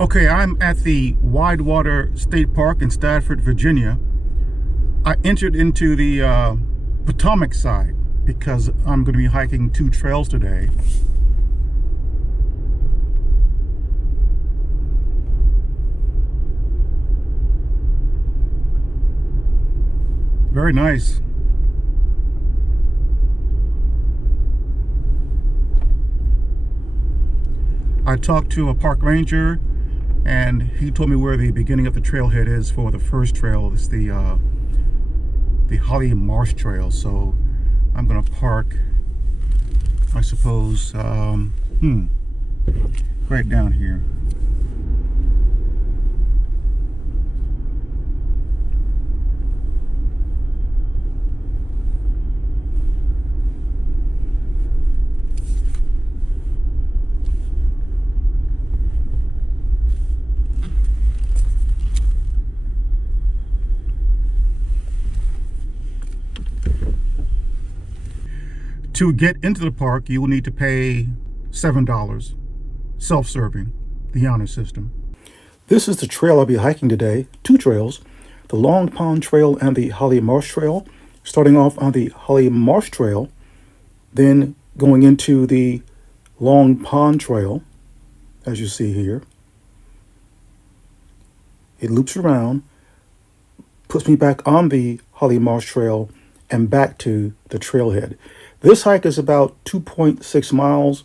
Okay, I'm at the Widewater State Park in Stafford, Virginia. I entered into the Potomac side because I'm going to be hiking two trails today. Very nice. I talked to a park ranger and he told me where the beginning of the trailhead is for the first trail. It's the Marsh trail. So I'm gonna park, I suppose, right down here. To get into the park, you will need to pay $7, self-serving, the honor system. This is the trail I'll be hiking today, two trails, the Long Pond Trail and the Holly Marsh Trail. Starting off on the Holly Marsh Trail, then going into the Long Pond Trail, as you see here. It loops around, puts me back on the Holly Marsh Trail and back to the trailhead. This hike is about 2.6 miles,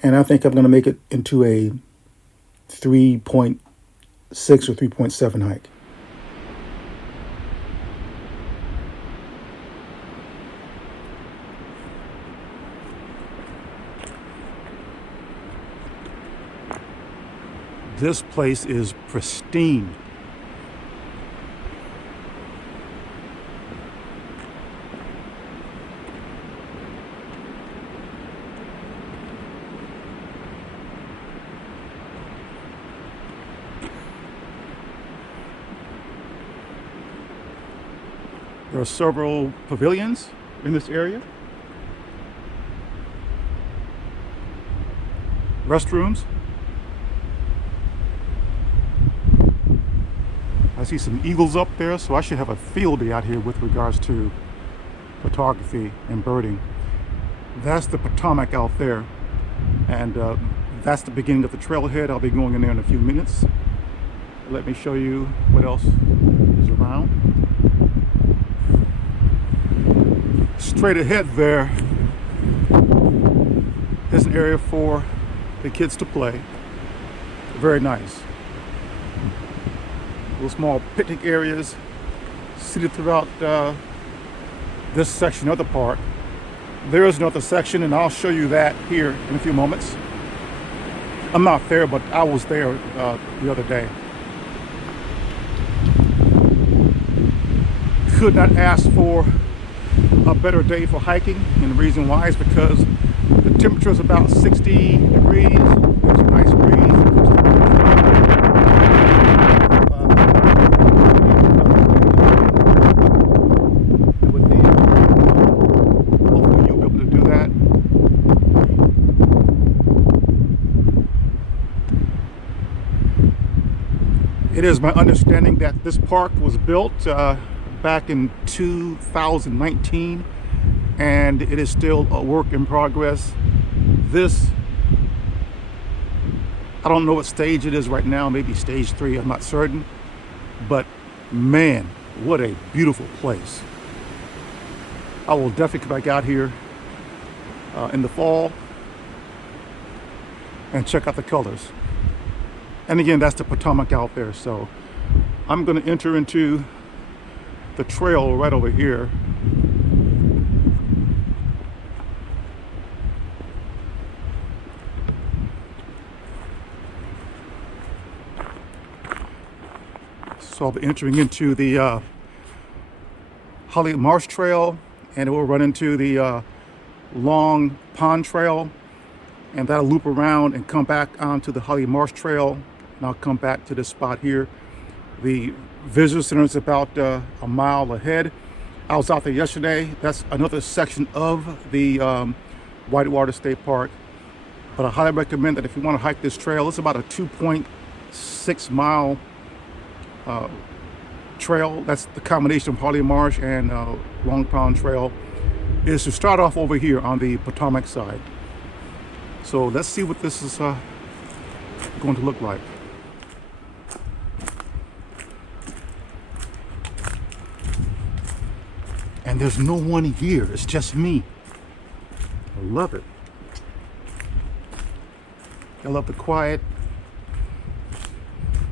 and I think I'm going to make it into a 3.6 or 3.7 hike. This place is pristine. There are several pavilions in this area, restrooms. I see some eagles up there, so I should have a field day out here with regards to photography and birding. That's the Potomac out there, and that's the beginning of the trailhead. I'll be going in there in a few minutes. Let me show you what else is around. Straight ahead there is an area for the kids to play. Very nice. Little small picnic areas seated throughout this section of the park. There is another section, and I'll show you that here in a few moments. I'm not there, but I was there the other day. Could not ask for a better day for hiking, and the reason why is because the temperature is about 60 degrees. There's a nice breeze. Hopefully you'll be able to do that. It is my understanding that this park was built back in 2019, and it is still a work in progress. This, I don't know what stage it is right now, maybe stage 3, I'm not certain, but man, what a beautiful place. I will definitely come back out here in the fall and check out the colors. And again, that's the Potomac out there, so I'm going to enter into the trail right over here. So I'll be entering into the Holly Marsh Trail, and it will run into the Long Pond Trail, and that'll loop around and come back onto the Holly Marsh Trail, and I'll come back to this spot here. The visitor center is about a mile ahead. I was out there yesterday. That's another section of the Widewater State Park. But I highly recommend that if you want to hike this trail. It's about a 2.6 6-mile trail. That's the combination of Harley Marsh and Long Pond Trail, is to start off over here on the Potomac side. So let's see what this is going to look like. And there's no one here, it's just me. I love it. I love the quiet,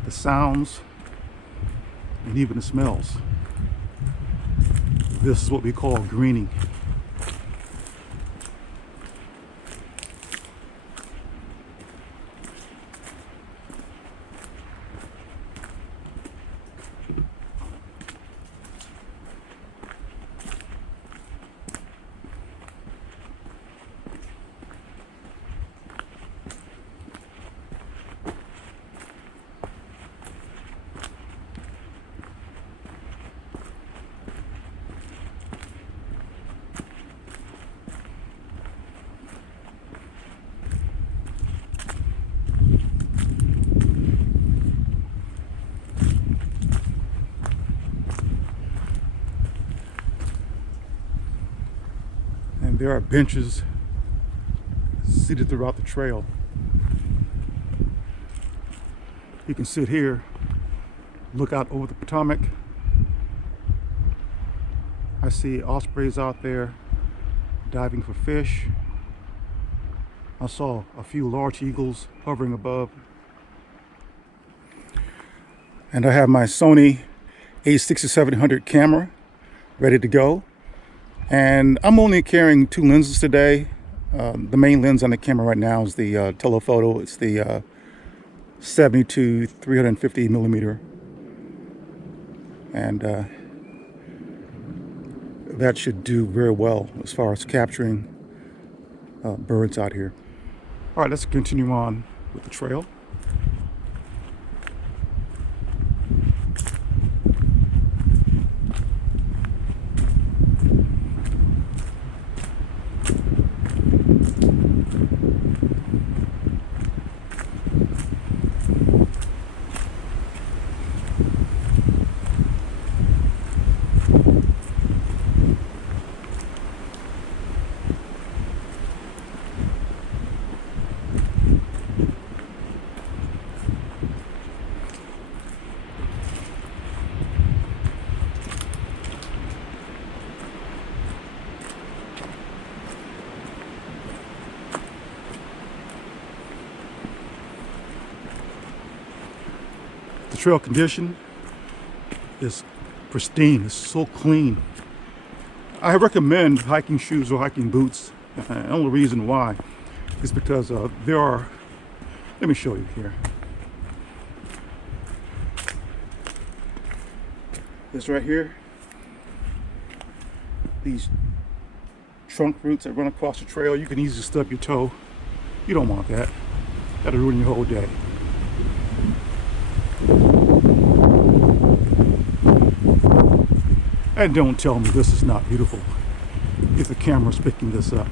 the sounds, and even the smells. This is what we call greening. And there are benches seated throughout the trail. You can sit here, look out over the Potomac. I see ospreys out there diving for fish. I saw a few large eagles hovering above. And I have my Sony a6700 camera ready to go. And I'm only carrying 2 lenses today. The main lens on the camera right now is the telephoto. It's the 70-350 millimeter. And that should do very well as far as capturing birds out here. All right, let's continue on with the trail. The trail condition is pristine, it's so clean. I recommend hiking shoes or hiking boots. The only reason why is because there are, let me show you here. This right here, these trunk roots that run across the trail, you can easily stub your toe. You don't want that. That'll ruin your whole day. And don't tell me this is not beautiful if the camera's picking this up.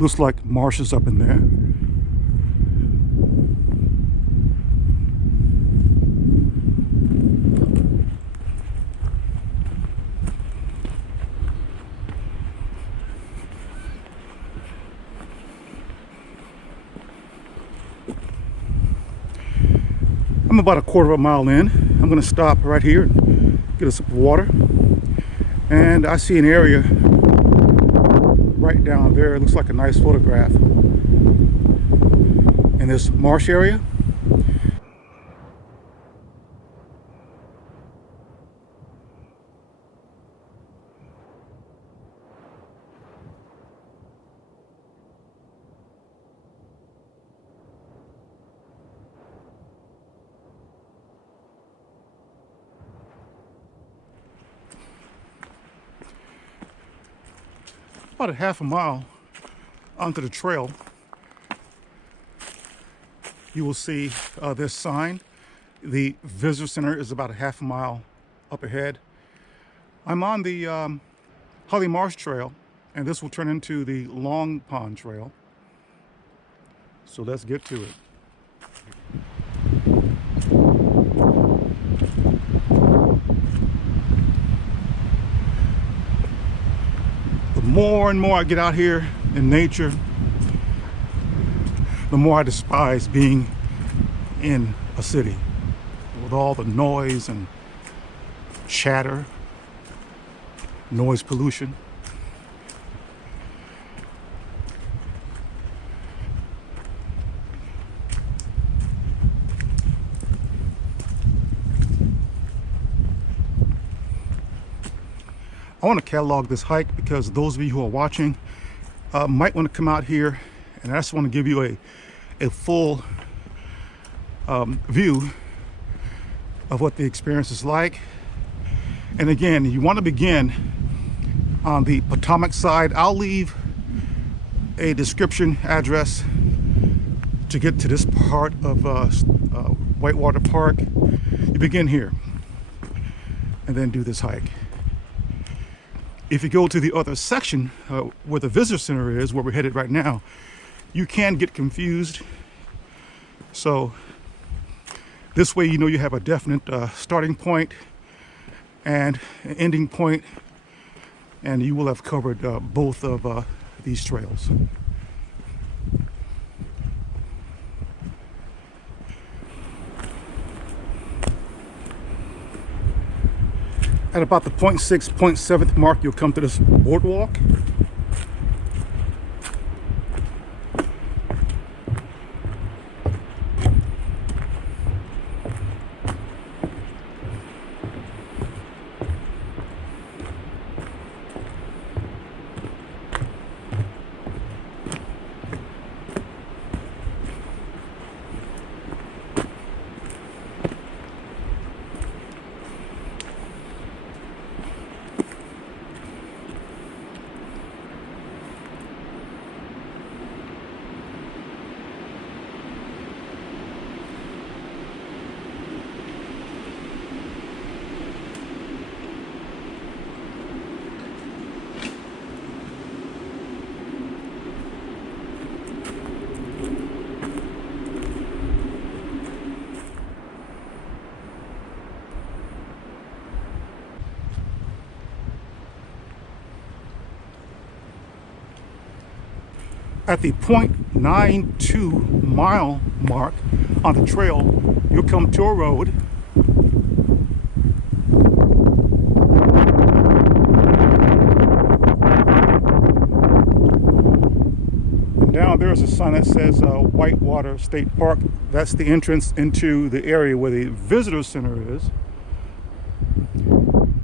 Looks like Marsh is up in there. I'm about a quarter of a mile in. I'm going to stop right here and get a sip of water. And I see an area right down there. It looks like a nice photograph in this marsh area. About a half a mile onto the trail, you will see this sign. The visitor center is about a half a mile up ahead. I'm on the Holly Marsh Trail, and this will turn into the Long Pond Trail. So let's get to it. The more and more I get out here in nature, the more I despise being in a city with all the noise and chatter, noise pollution. I want to catalog this hike because those of you who are watching might want to come out here, and I just want to give you a full view of what the experience is like. And again, you want to begin on the Potomac side. I'll leave a description address to get to this part of Widewater Park. You begin here and then do this hike. If you go to the other section where the visitor center is, where we're headed right now, you can get confused. So this way, you know, you have a definite starting point and an ending point, and you will have covered both of these trails. At about the 0.6, 0.7 mark, you'll come to this boardwalk. At the 0.92 mile mark on the trail, you'll come to a road. And down there's a sign that says Widewater State Park. That's the entrance into the area where the visitor center is.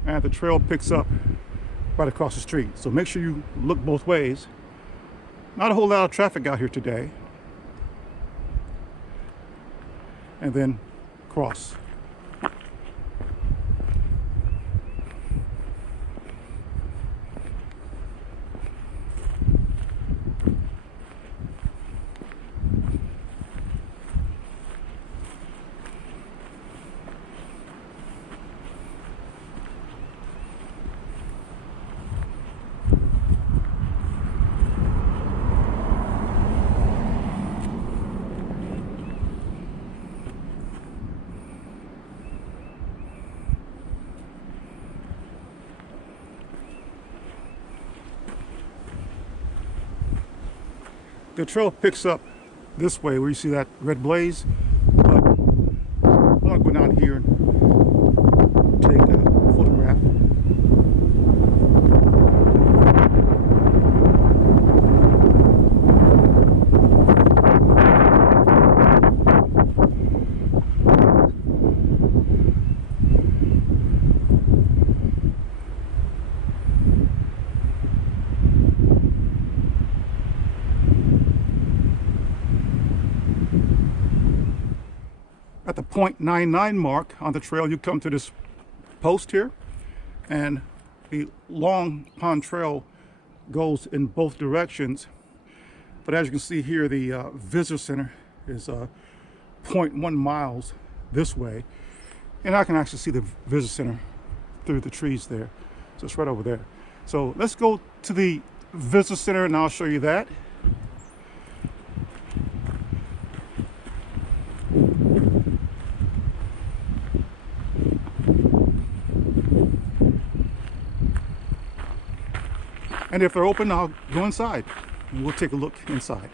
And the trail picks up right across the street. So make sure you look both ways. Not a whole lot of traffic out here today. And then cross. The trail picks up this way where you see that red blaze, but I want to go down here and take a photograph. .99 mark on the trail, you come to this post here, and the long pond trail goes in both directions. But as you can see here, the visitor center is 0.1 miles this way, and I can actually see the visitor center through the trees there. So it's right over there. So let's go to the visitor center and I'll show you that. And if they're open, I'll go inside and we'll take a look inside.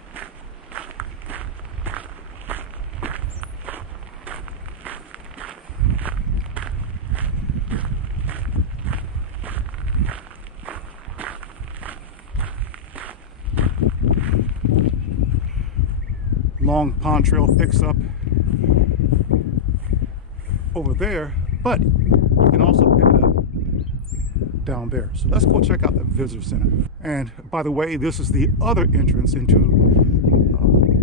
Long pond trail picks up over there, but you can also pick it up down there. So let's go check out the visitor center. And by the way, this is the other entrance into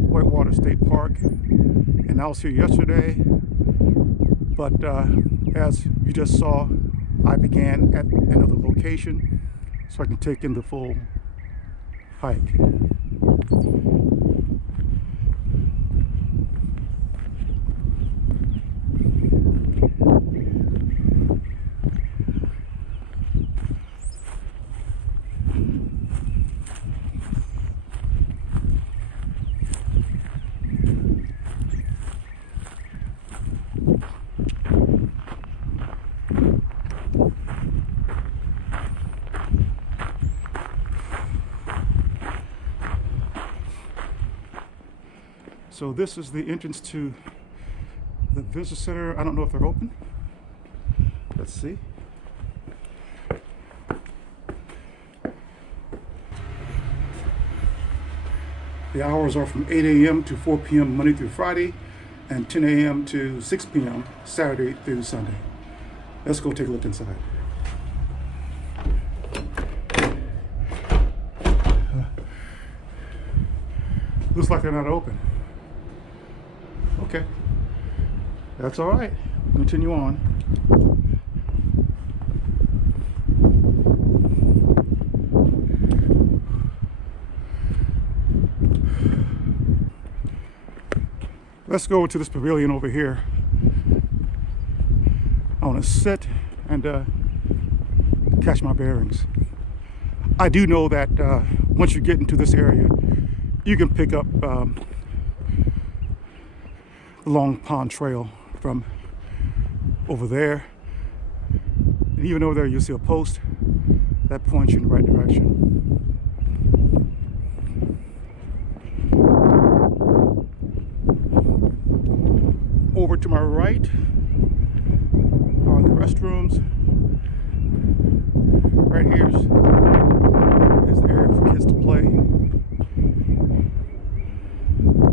Widewater State Park. And I was here yesterday, but as you just saw, I began at another location so I can take in the full hike. So this is the entrance to the visitor center. I don't know if they're open. Let's see. The hours are from 8 a.m. to 4 p.m. Monday through Friday, and 10 a.m. to 6 p.m. Saturday through Sunday. Let's go take a look inside. Looks like they're not open. Okay, that's all right. Continue on. Let's go to this pavilion over here. I want to sit and catch my bearings. I do know that once you get into this area, you can pick up the long pond trail from over there. And even over there, you'll see a post that points you in the right direction. Over to my right are the restrooms. Right here is the area for kids to play.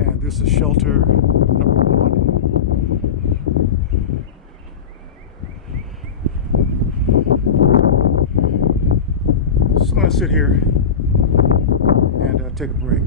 And this is shelter number 1. So I'm going to sit here and take a break.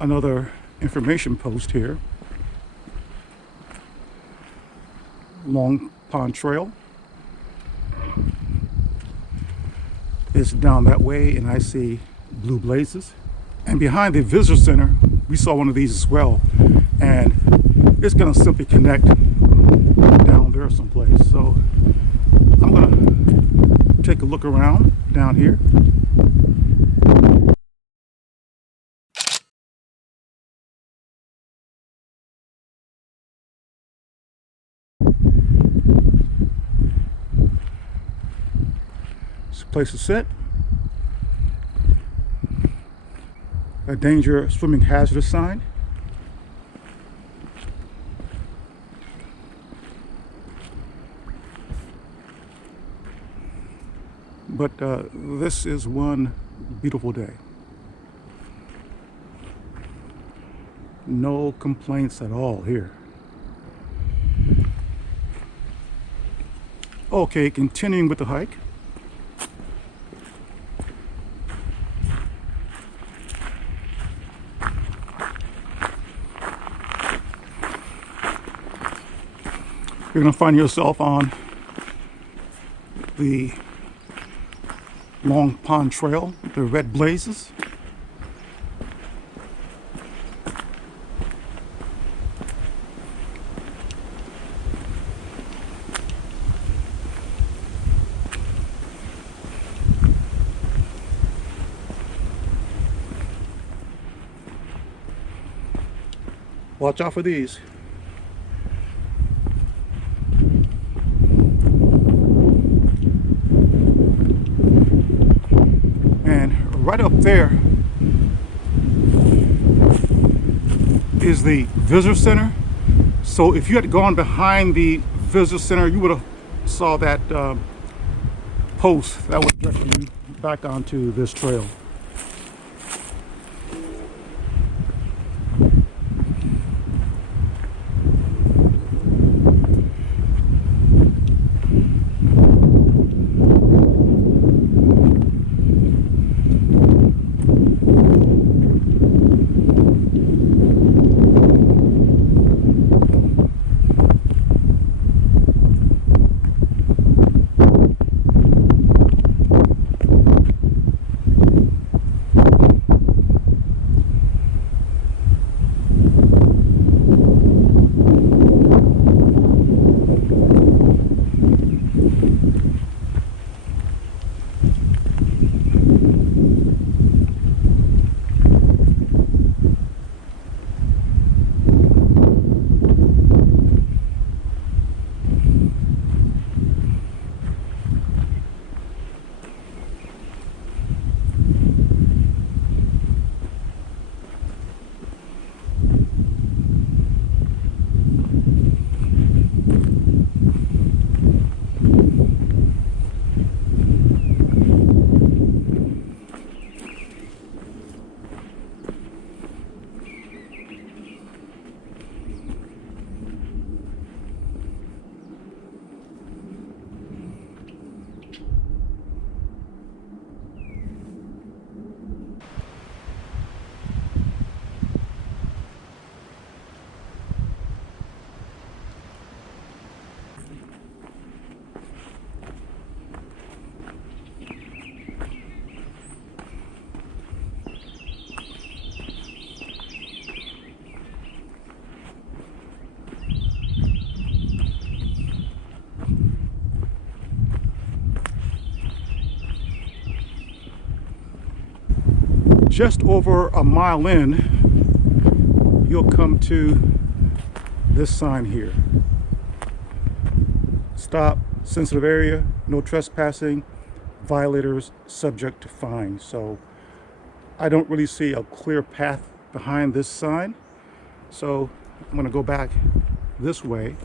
another information post here. Long Pond Trail is down that way, and I see blue blazes. And behind the visitor center, we saw one of these as well, and it's going to simply connect down there someplace. So I'm going to take a look around down here. It's a place to sit. A danger swimming hazardous sign. But this is one beautiful day. No complaints at all here. Okay, continuing with the hike. You're going to find yourself on the Long Pond Trail, the red blazes. Watch out for these. Right up there is the visitor center. So if you had gone behind the visitor center, you would have saw that post that would direct you back onto this trail. Just over a mile in, you'll come to this sign here. Stop, sensitive area, no trespassing, violators subject to fine. So I don't really see a clear path behind this sign. So I'm going to go back this way.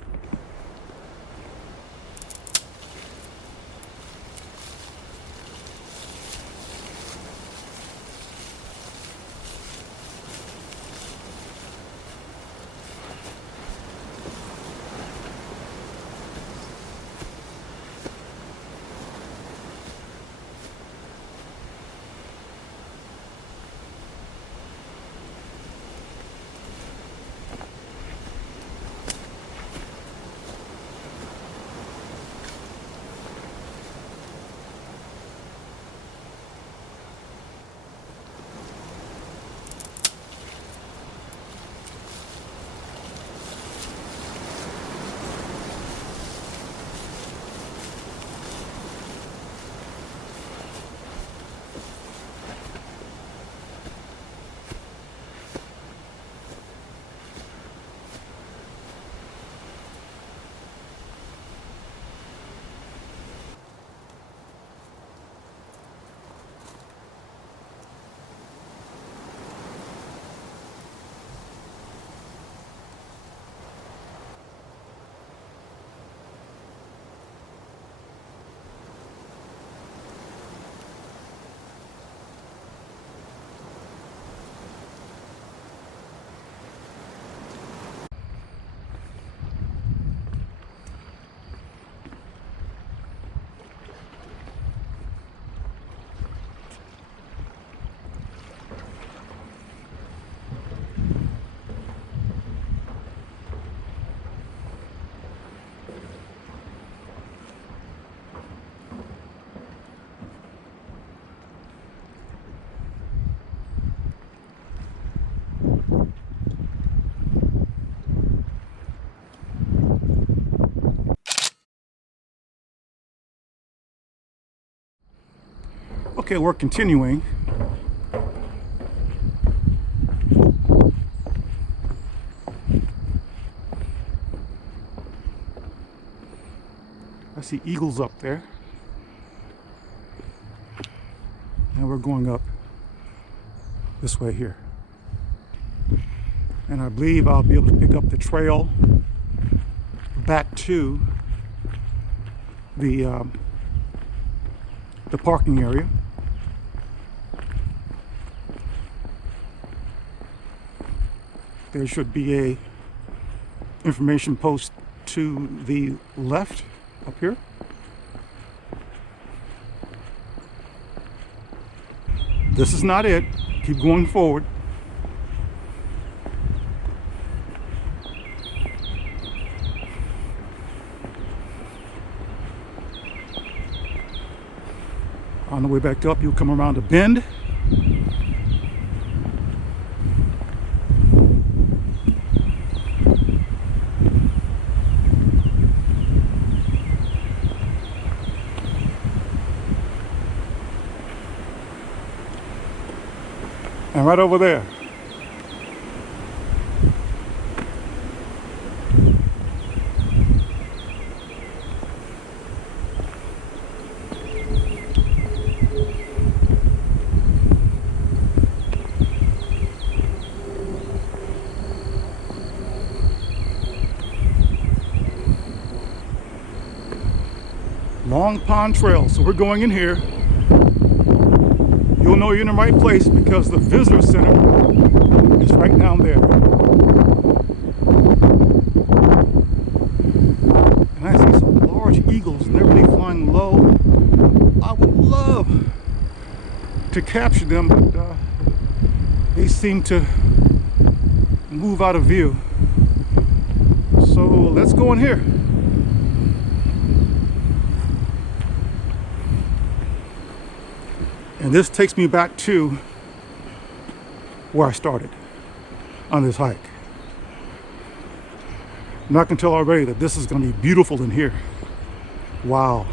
Okay, we're continuing. I see eagles up there. And we're going up this way here. And I believe I'll be able to pick up the trail back to the parking area. There should be a information post to the left up here. This is not it. Keep going forward. On the way back up, you'll come around a bend. And right over there, Long Pond Trail. So we're going in here. You'll know you're in the right place because the visitor center is right down there. And I see some large eagles and they're really flying low. I would love to capture them, but they seem to move out of view. So let's go in here. And this takes me back to where I started on this hike. And I can tell already that this is going to be beautiful in here. Wow.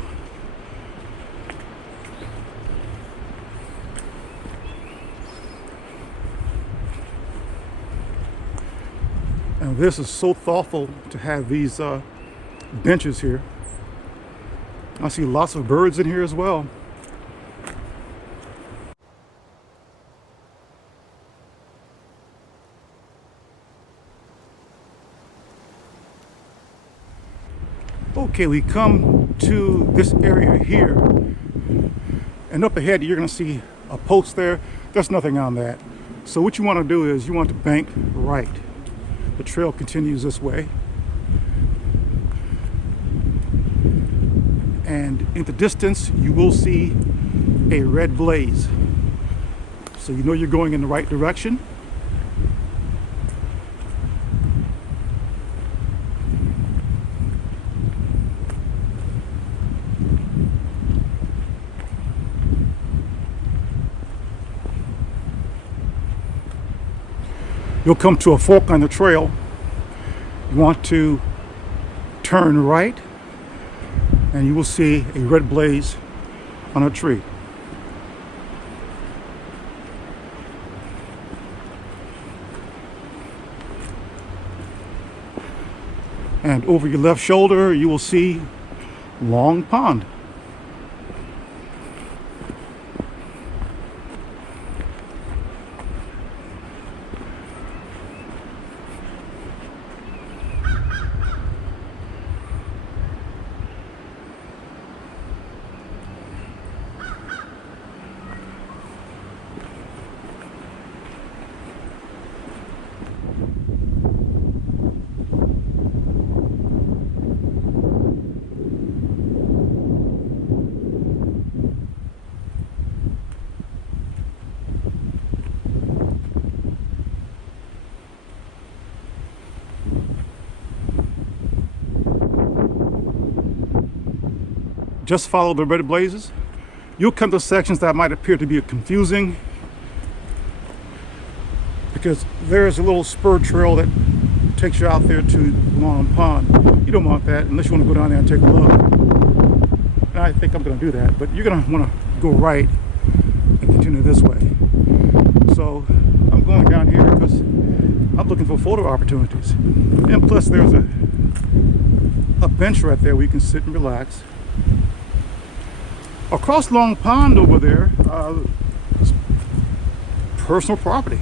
And this is so thoughtful to have these benches here. I see lots of birds in here as well. Okay, we come to this area here, and up ahead you're going to see a post there. There's nothing on that. So what you want to do is you want to bank right. The trail continues this way, and in the distance you will see a red blaze. So you know you're going in the right direction. You'll come to a fork on the trail. You want to turn right, and you will see a red blaze on a tree. And over your left shoulder, you will see Long Pond. Just follow the red blazes. You'll come to sections that might appear to be confusing because there's a little spur trail that takes you out there to Long Pond. You don't want that unless you want to go down there and take a look. And I think I'm going to do that, but you're going to want to go right continue this way. So I'm going down here because I'm looking for photo opportunities. And plus there's a bench right there where you can sit and relax. Across Long Pond over there, is personal property.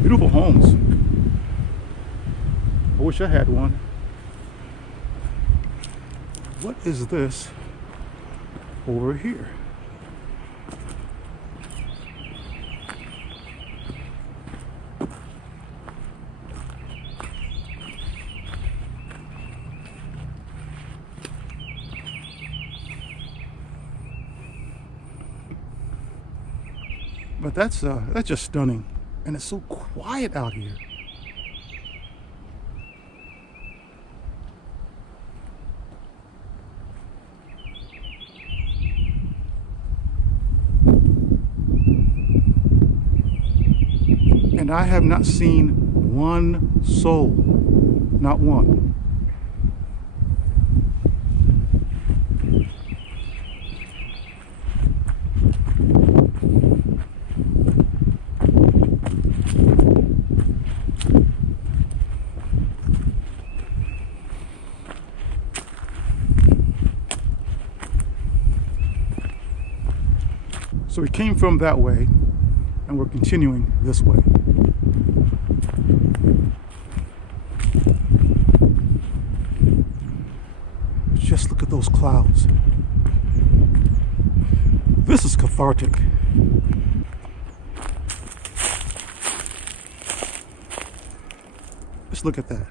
Beautiful homes. I wish I had one. What is this over here? But that's just stunning, and it's so quiet out here. And I have not seen one soul, not one. So we came from that way, and we're continuing this way. Just look at those clouds. This is cathartic. Just look at that.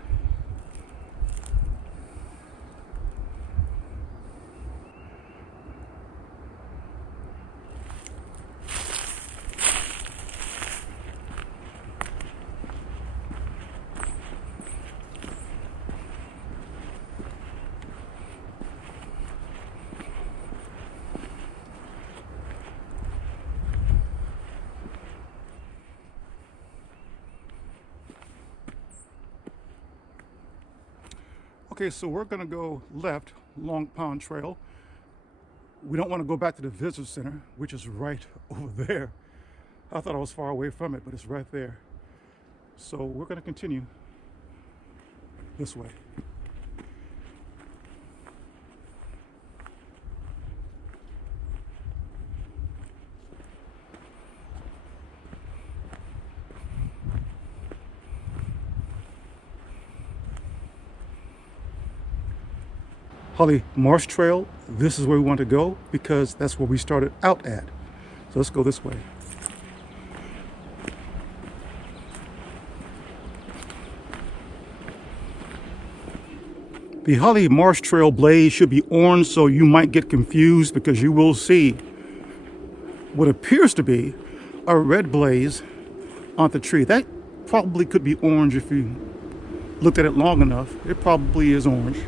Okay, so we're gonna go left, Long Pond Trail. We don't want to go back to the visitor center, which is right over there. I thought I was far away from it, but it's right there. So we're gonna continue this way. Holly Marsh Trail, this is where we want to go because that's where we started out at. So let's go this way. The Holly Marsh Trail blaze should be orange, so you might get confused because you will see what appears to be a red blaze on the tree. That probably could be orange if you looked at it long enough. It probably is orange.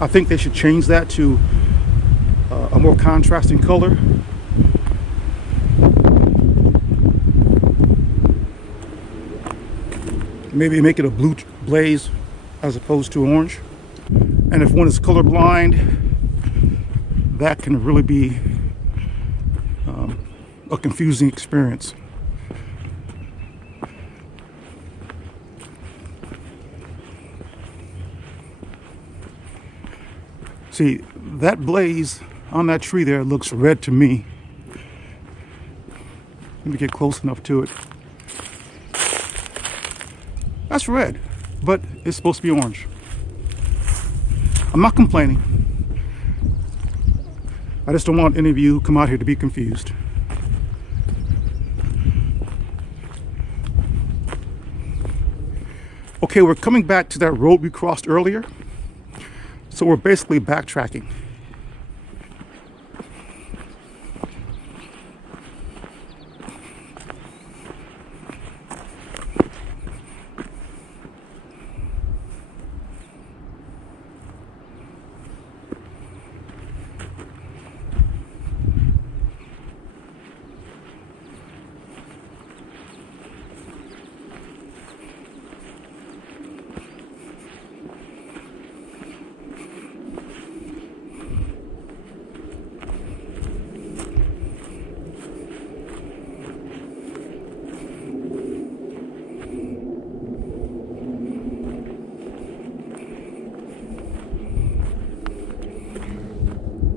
I think they should change that to a more contrasting color. Maybe make it a blue blaze as opposed to orange. And if one is colorblind, that can really be a confusing experience. See, that blaze on that tree there looks red to me. Let me get close enough to it. That's red, but it's supposed to be orange. I'm not complaining. I just don't want any of you who come out here to be confused. Okay, we're coming back to that road we crossed earlier. So we're basically backtracking.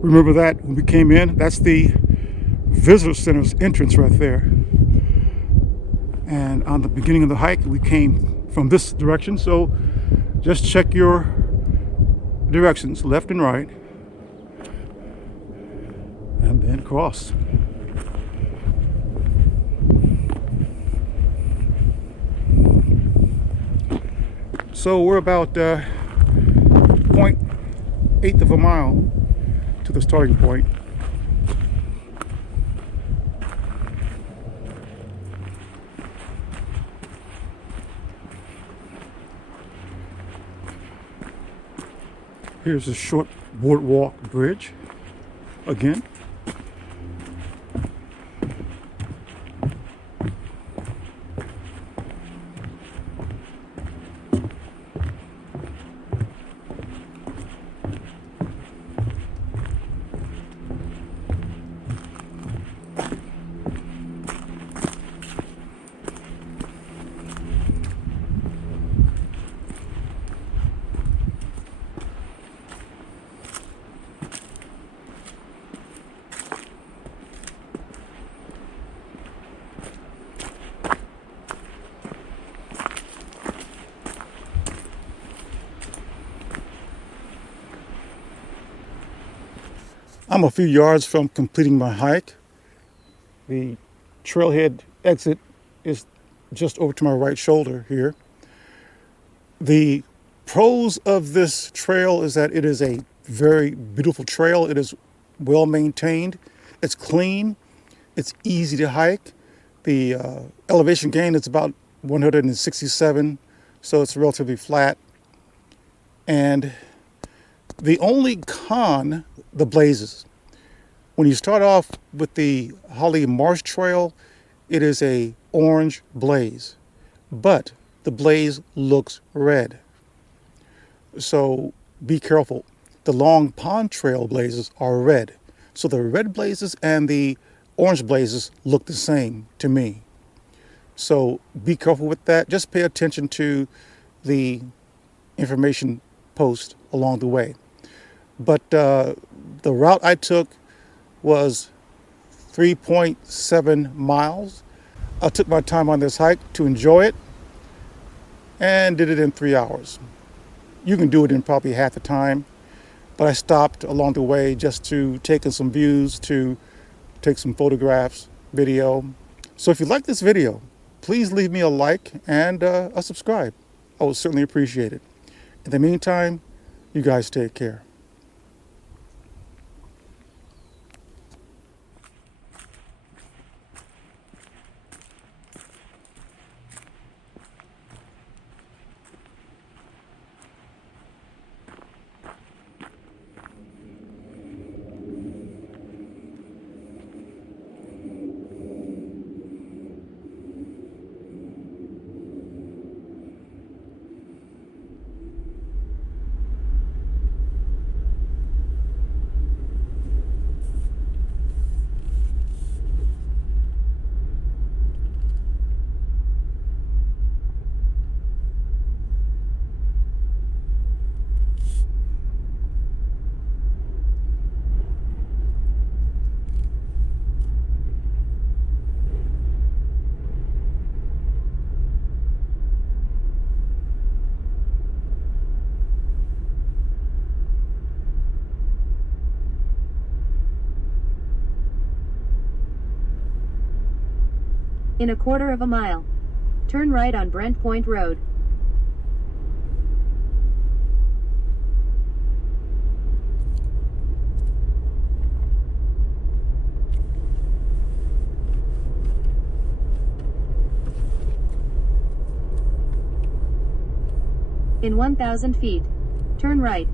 remember that when we came in. That's the visitor center's entrance right there. And on the beginning of the hike, we came from this direction. So just check your directions, left and right, and then cross. So we're about 0.8 of a mile to the starting point. Here's a short boardwalk bridge again. I'm a few yards from completing my hike. The trailhead exit is just over to my right shoulder here. The pros of this trail is that it is a very beautiful trail. It is well maintained. It's clean. It's easy to hike. The elevation gain is about 167, so it's relatively flat. And the only con, the blazes. When you start off with the Holly Marsh Trail, it is a orange blaze, but the blaze looks red. So be careful. The Long Pond Trail blazes are red. So the red blazes and the orange blazes look the same to me. So be careful with that. Just pay attention to the information post along the way. But the route I took was 3.7 miles. I took my time on this hike to enjoy it and did it in 3 hours. You can do it in probably half the time, but I stopped along the way just to take in some views, to take some photographs, video. So if you like this video, please leave me a like and a subscribe. I would certainly appreciate it. In the meantime, you guys take care. In a quarter of a mile, turn right on Brent Point Road. In 1,000 feet, turn right.